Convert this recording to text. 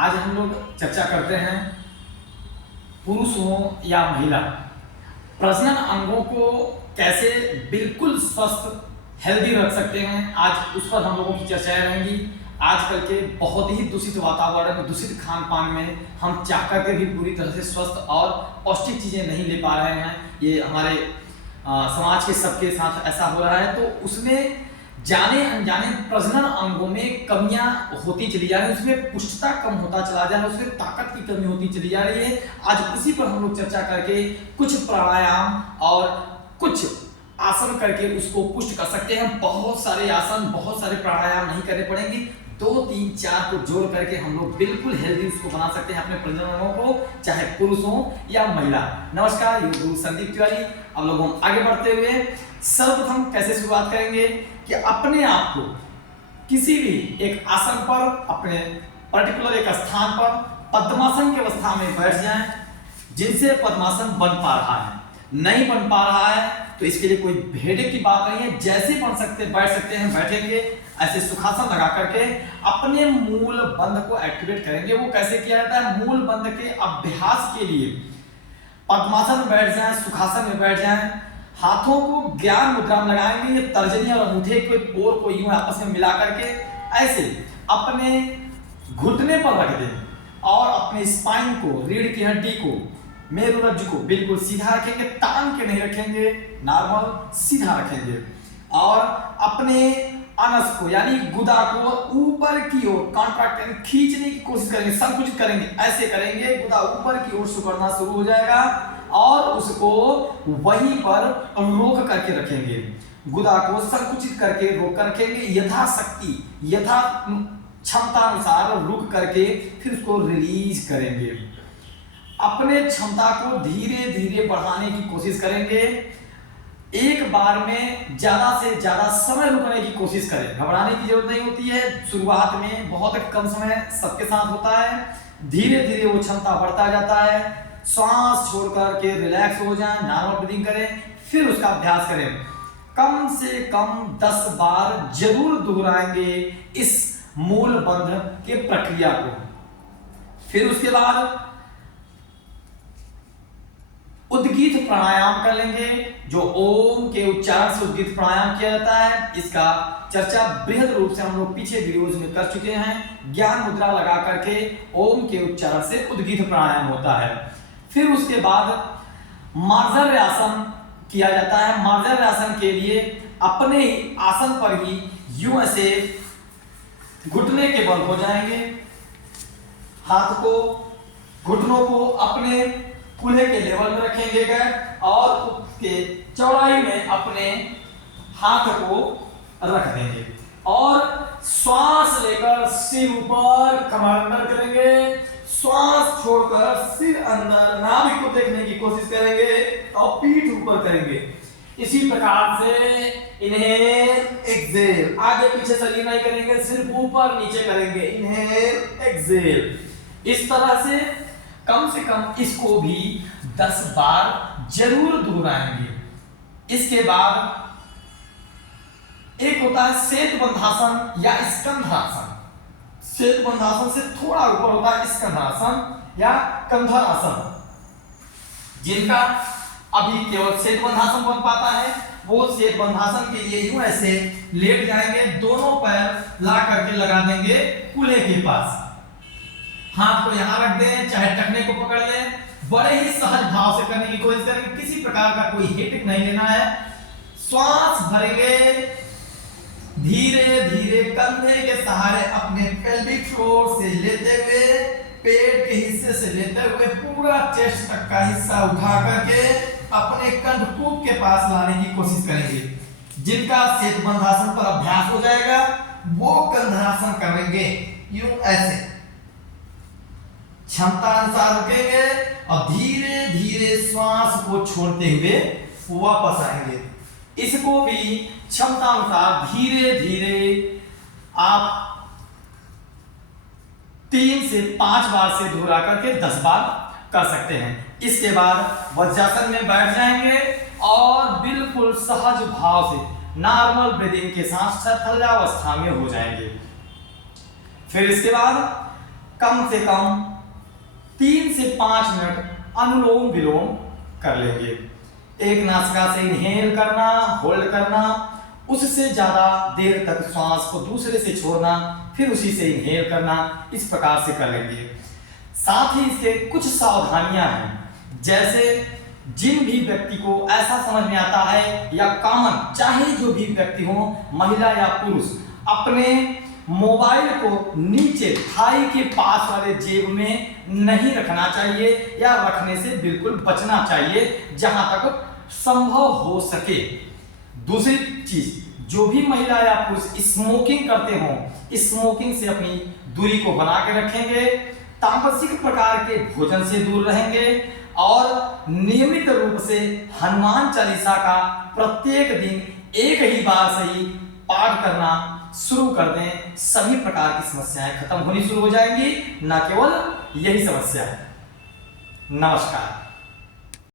आज हम लोग चर्चा करते हैं पुरुष हो या महिला, प्रजनन अंगों को कैसे बिल्कुल स्वस्थ हेल्दी रख सकते हैं। आज उस पर हम लोगों की चर्चाएं रहेंगी। आजकल के बहुत ही दूषित वातावरण में, दूषित खान पान में हम चाह करके भी पूरी तरह से स्वस्थ और पौष्टिक चीज़ें नहीं ले पा रहे हैं। ये हमारे समाज के सबके साथ ऐसा हो रहा है। तो उसमें जाने अनजाने प्रजनन अंगों में कमियां होती चली जा रही है, उसमें पुष्टता कम होता चला जा रहा है, उसमें ताकत की कमी होती चली जा रही है। आज इसी पर हम लोग चर्चा करके कुछ प्राणायाम और कुछ आसन करके उसको पुष्ट कर सकते हैं। बहुत सारे आसन, बहुत सारे प्राणायाम नहीं करने पड़ेंगे, 2 3 4 को जोड़ करके हम लोग बिल्कुल हेल्दी उसको बना सकते हैं अपने प्रजनन अंगों को, चाहे पुरुष हो या महिला। नमस्कार, ये गुरु संदीप तिवारी। अब लोग हम आगे बढ़ते हुए सर्वप्रथम कैसे शुरुआत करेंगे कि अपने आप को किसी भी एक आसन पर, अपने पर्टिकुलर एक स्थान पर पद्मासन की अवस्था में बैठ जाएं। जिनसे पद्मासन बन पा रहा है, नहीं बन पा रहा है तो इसके लिए कोई भेड़े की बात नहीं है, जैसे बन सकते बैठ सकते हैं, बैठेंगे। ऐसे सुखासन लगा करके अपने मूल बंध को एक्टिवेट करेंगे। वो कैसे किया जाता है? मूल बंध के अभ्यास के लिए पद्मासन में बैठ जाएं, सुखासन में बैठ जाएं, हाथों को ज्ञान मुद्रा में लगाएंगे, तर्जनी और अंगूठे के पोर को यूं आपस में मिला करके ऐसे अपने घुटने पर रख दें और अपने स्पाइन को, रीढ़ की हड्डी को, मेरुरज्जु को बिल्कुल सीधा रखेंगे, तान के नहीं रखेंगे, नॉर्मल सीधा रखेंगे। और अपने अनस को यानी गुदा को ऊपर की ओर कॉन्ट्रैक्ट करेंगे, खींचने की कोशिश करेंगे, संकुचित करेंगे। ऐसे करेंगे, गुदा ऊपर की ओर सिकुड़ना शुरू हो जाएगा और उसको वहीं पर रोक करके रखेंगे। गुदा को संकुचित करके रोक कर रखेंगे, यथाशक्ति, यथा क्षमता अनुसार रुक करके फिर उसको रिलीज करेंगे। अपने क्षमता को धीरे धीरे बढ़ाने की कोशिश करेंगे। एक बार में ज्यादा से ज्यादा समय रुकने की कोशिश करें। घबराने की जरूरत नहीं होती है, शुरुआत में बहुत कम समय सबके साथ होता है। धीरे धीरे वो क्षमता बढ़ता जाता है। श्वास छोड़कर के रिलैक्स हो जाएं, नॉर्मल ब्रीदिंग करें, फिर उसका अभ्यास करें। कम से कम 10 बार जरूर दोहराएंगे इस मूल बंध के प्रक्रिया को। फिर उसके बाद उद्गीत प्राणायाम कर लेंगे, जो ओम के उच्चारण से उद्गीत प्राणायाम किया जाता है। इसका चर्चा बृहद रूप से हम लोग पीछे वीडियोज में कर चुके हैं। ज्ञान मुद्रा लगा करके ओम के उच्चारण से उद्गीत प्राणायाम होता है। फिर उसके बाद मार्जर आसन किया जाता है। मार्जर आसन के लिए अपने ही आसन पर ही यूं ऐसे घुटने के बल हो जाएंगे, हाथ को, घुटनों को अपने कूल्हे के लेवल में रखेंगे और उसके चौड़ाई में अपने हाथ को रख देंगे और श्वास लेकर सिर ऊपर, कमर अंदर करेंगे। श्वास छोड़कर सिर अंदर, नाभि को देखने की कोशिश करेंगे और पीठ ऊपर करेंगे। इसी प्रकार से इनहेल एक्सहेल, आगे पीछे शरीर नहीं करेंगे, सिर्फ ऊपर नीचे करेंगे। इनहेल एक्सहेल, इस तरह से कम इसको भी 10 बार जरूर दोहराएंगे। इसके बाद एक होता है श्वेत बंधासन या स्कंधासन। श्वेत बंधासन से थोड़ा ऊपर होता है स्कंधासन या कंधरासन। जिनका अभी केवल श्वेत बंधासन बन पाता है, वो श्वेत बंधासन के लिए यूं ऐसे लेट जाएंगे, दोनों पैर ला करके लगा देंगे कूल्हे के पास। हाथ को यहां रख दें, चाहे टखने को पकड़ लें। बड़े ही सहज भाव से करने की कोशिश करेंगे, किसी प्रकार का कोई हिट नहीं लेना है। श्वास भरेंगे, धीरे धीरे कंधे के सहारे अपने पेल्विक फ्लोर से लेते हुए, पेट के हिस्से से लेते हुए पूरा चेस्ट तक का हिस्सा उठा करके अपने कंधकूप के पास लाने की कोशिश करेंगे। जिनका श्वेत बंधासन पर अभ्यास हो जाएगा वो कंधरासन करेंगे, यूं ऐसे क्षमता अनुसार रुकेंगे और धीरे धीरे श्वास को छोड़ते हुए वापस आएंगे। इसको भी क्षमता अनुसार धीरे धीरे आप 3 से 5 बार से दोहरा करके 10 बार कर सकते हैं। इसके बाद वज्रासन में बैठ जाएंगे और बिल्कुल सहज भाव से नॉर्मल ब्रीदिंग के साथ सफलावस्था में हो जाएंगे। फिर इसके बाद कम से कम 3 से 5 मिनट अनुलोम विलोम कर लेंगे। एक नासिका से इनहेल करना, होल्ड करना, उससे ज्यादा देर तक श्वास को दूसरे से छोड़ना, फिर उसी से इनहेल करना, इस प्रकार से कर लेंगे। साथ ही इसके कुछ सावधानियां हैं, जैसे जिन भी व्यक्ति को ऐसा समझ में आता है या कॉमन चाहे जो भी व्यक्ति हो, महिला या पुरुष, अपने मोबाइल को नीचे थाई के पास वाले जेब में नहीं रखना चाहिए या रखने से बिल्कुल बचना चाहिए जहां तक संभव हो सके। दूसरी चीज, जो भी महिला या पुरुष स्मोकिंग करते हो, स्मोकिंग से अपनी दूरी को बना के रखेंगे, तामसिक प्रकार के भोजन से दूर रहेंगे और नियमित रूप से हनुमान चालीसा का प्रत्येक दिन एक ही बार सही पाठ करना शुरू कर दें। सभी प्रकार की समस्याएं खत्म होनी शुरू हो जाएंगी, न केवल यही समस्या है। नमस्कार।